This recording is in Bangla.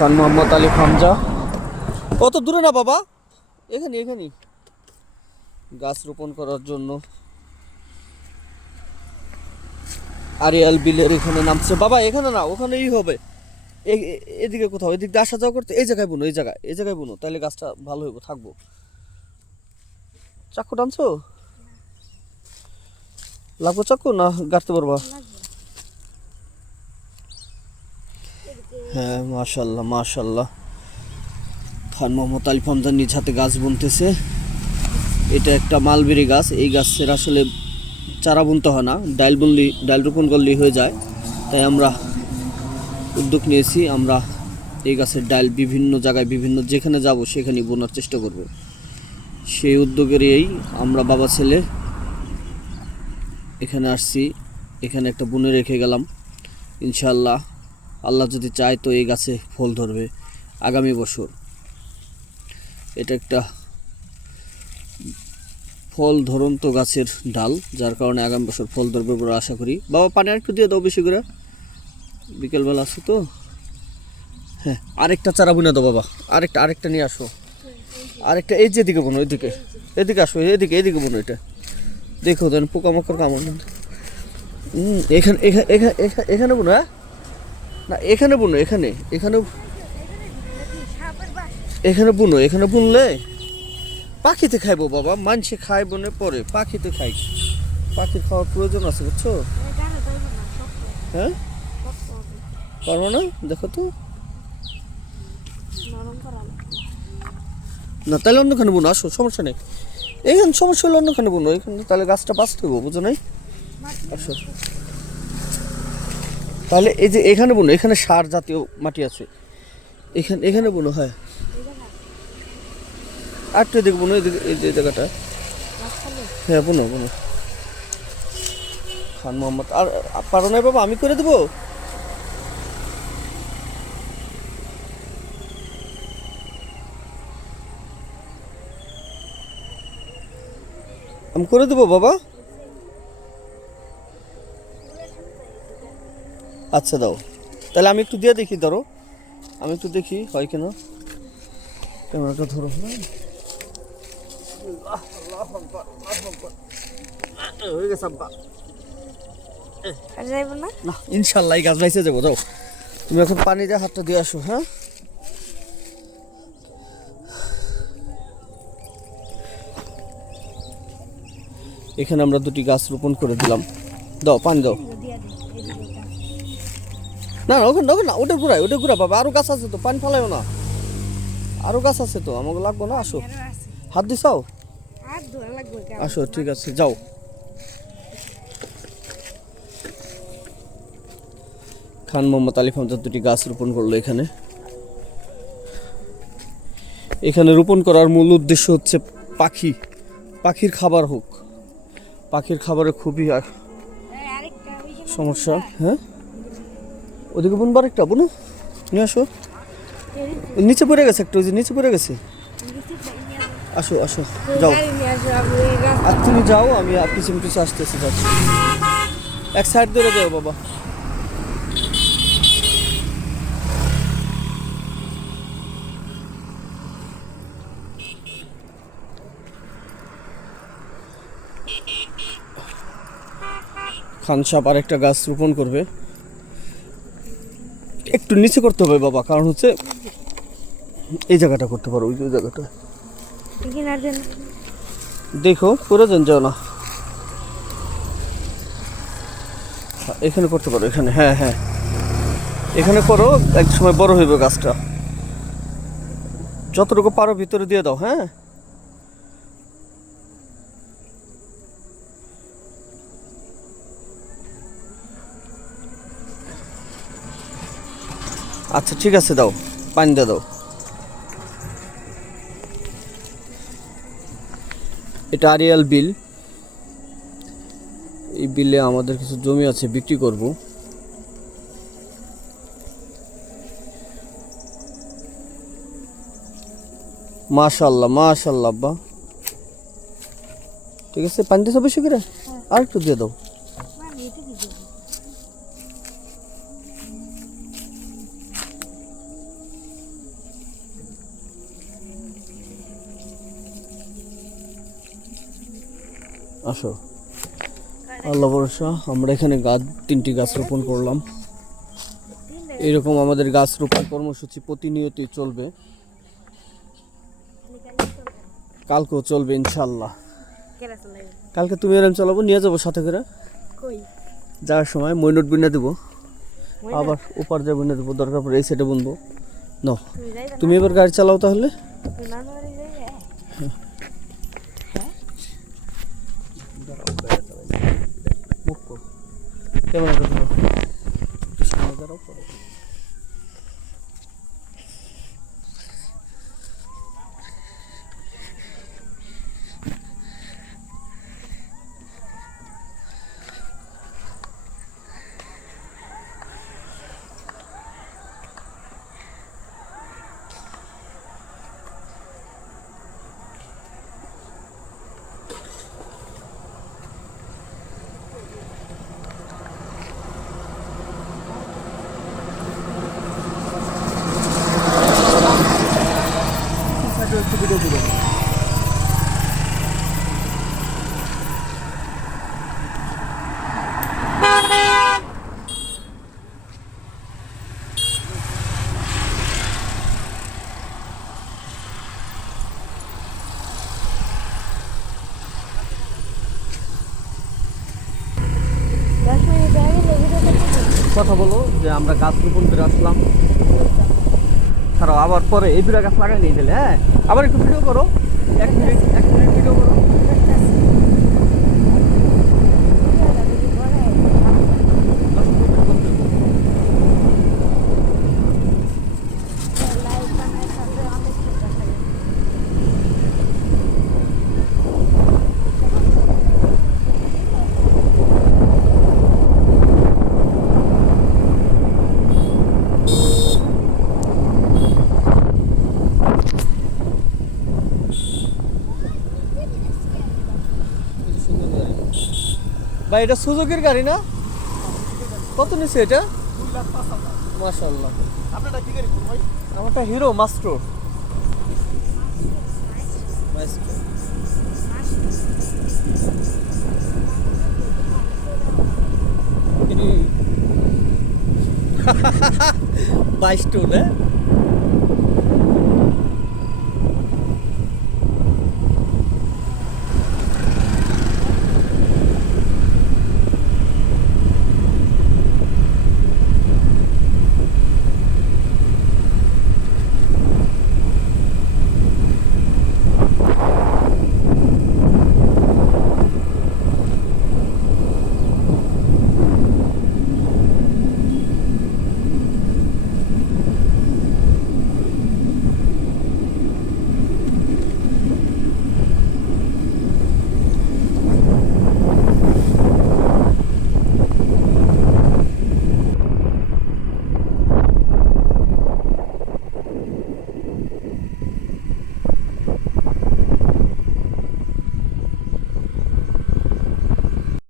খান মোহাম্মদ আলী হামজা। অত দূরে না বাবা, এখানে এখানেই গাছ রোপণ করার জন্য আরিয়াল বিলের এখানে নামছে বাবা। এখানে না, ওখানেই হবে। এদিকে কোথাও, এদিক দিয়ে আসা যাওয়া করতে এই জায়গায় বুনো, এই জায়গায় বুনো, তাহলে গাছটা ভালো হইব, থাকবো। চাকু টানছো? লাগবো চাকু না গাড়তে পারবা? হ্যাঁ, মাশাল্লাহ মাশাল্লাহ। খান মোহাম্মদ আলী হামজা নিজ হাতে গাছ বুনতেছে। এটা একটা মালবেরি গাছ। এই গাছের আসলে চারা বুনতে হয় না, ডাল রোপণ করলেই হয়ে যায়। তাই আমরা উদ্যোগ নিয়েছি, আমরা এই গাছের ডাল বিভিন্ন জায়গায় যেখানে যাব সেখানে বোনার চেষ্টা করব। সেই উদ্যোগেরই আমরা বাবা ছেলে এখানে আসছি। এখানে একটা বুনে রেখে গেলাম। ইনশাআল্লাহ আল্লাহ যদি চায় তো এই গাছে ফল ধরবে আগামী বছর। এটা একটা ফল ধরন্ত গাছের ডাল, যার কারণে আগামী বছর ফল ধরবে বলে আশা করি। বাবা পানি একটু দিয়ে দাও বেশি করে, বিকেলবেলা আছে তো। হ্যাঁ, আরেকটা চারা বুনে দাও বাবা, আরেকটা নিয়ে আসো। আরেকটা এই যে দিকে বোনো, এদিকে আসো, এদিকে বোনো। এটা দেখো দেন পোকামাকড় কামড়। এখানে এখানে বোনো। হ্যাঁ না, এখানে বোনো, এখানে বুনো। এখানে বুনলে পাখিতে খাইবো বাবা, মানুষে খাই বনে পরে পাখিতে খাই। পাখির খাওয়ার প্রয়োজন আছে, বুঝছো? হ্যাঁ, পারবো না, দেখো তো। না তাহলে অন্যখানে বুনো, আসো, সমস্যা নেই। এইখানে সমস্যা হলে অন্যখানে বুনো, এখানে তাহলে গাছটা বাঁচতে হবো, বুঝো নাই? আসো তাহলে এই যে এখানে বুনো, এখানে সার জাতীয় মাটি আছে, এখানে বুনো। হ্যাঁ, আর একটু এদিকে বুনো, এই যে জায়গাটা। হ্যাঁ বুনো। খান মোহাম্মদ আর পারো নাই বাবা, আমি করে দেবো। আমি করে দেবো বাবা। আচ্ছা দাও, তাহলে আমি একটু দিয়ে দেখি, ধরো আমি একটু দেখি হয় কিনা। ক্যামেরাটা ধরো। হয়ে গেছে আব্বা। না ইনশাল্লাহ এই গাছ বাইসে যাবো। যাও তুমি এখন পানি দিয়ে হাতটা দিয়ে আসো। হ্যাঁ, এখানে আমরা দুটি গাছ রোপণ করে দিলাম। দাও পানি দাও। না ওখানে না, ওটা ঘুরা বাবা, আরো গাছ আছে তো, পানি ফেলাইও না, আরো গাছ আছে তো, আমাকে লাগবো না। আসো, হাত দিছাও, আসো, ঠিক আছে যাও। খান মোহাম্মদ আলী হামজা দুটি গাছ রোপণ করলো এখানে রোপণ করার মূল উদ্দেশ্য হচ্ছে পাখির খাবার হোক। পাখির খাবারে খুবই সমস্যা। হ্যাঁ, ওদিকে বুনবার একটা বুনো, নিয়ে আসো। নিচে পড়ে গেছে একটা, ওই যে নিচে পড়ে গেছে। আসো যাও, আর তুমি যাও, আমি পিছনে আসতেছি, যাচ্ছি। এক সাইড ধরে যাও বাবা। খান সাহেব আরেকটা গাছ রোপণ করবে। একটু নিচে করতে হবে বাবা, কারণ হচ্ছে এই জায়গাটা করতে পারো, ওই জায়গাটা দেখো, করে দেন, যাও না। এখানে করতে পারো, এখানে। হ্যাঁ এখানে করো, এক সময় বড় হইবে গাছটা। যতটুকু পারো ভিতরে দিয়ে দাও। হ্যাঁ, আচ্ছা ঠিক আছে, দাও পানি দিয়ে দাও। এটা আরিয়াল বিল। এই বিলে আমাদের কিছু জমি আছে, বিক্রি করব। মাশাআল্লাহ আব্বা, ঠিক আছে। পানি দিছো বেশি করে, আর একটু দিয়ে দাও। আসো, আল্লাহ ভরসা। আমরা এখানে গাছ 3টি গাছ রোপণ করলাম। এরকম আমাদের গাছ রোপণ কর্মসূচি প্রতিনিয়তই চলবে, কালকেও চলবে ইনশাল্লাহ। কালকে তুমি এরকম চালাবো, নিয়ে যাবো সাথে করে। যাওয়ার সময় মইনট বুনে দেবো, আবার ওপার যা বুনে দেবো, দরকার পড়ে এই সাইডে বুনবো। নাও তুমি এবার গাড়ি চালাও তাহলে। ক্যামেরাটা ধরো, একটু সামনে দাঁড়াও পরে। একটু ভিডিও দিবো। কথা বলো যে আমরা গাছ রোপণ করে আসলাম। ছাড়াও আবার পরে এই দুটা গাছ লাগাই নিয়ে দিলে। হ্যাঁ, আবার একটু ভিডিও করো, 1 মিনিট ভিডিও করো। ভাই এটা সুজুকির গাড়ি না? কত নিচ্ছে এটা? মাশাআল্লাহ। আপনারটা কি গাড়ি ভাই? আমারটা হিরো মাস্টার। বাইশ টু না?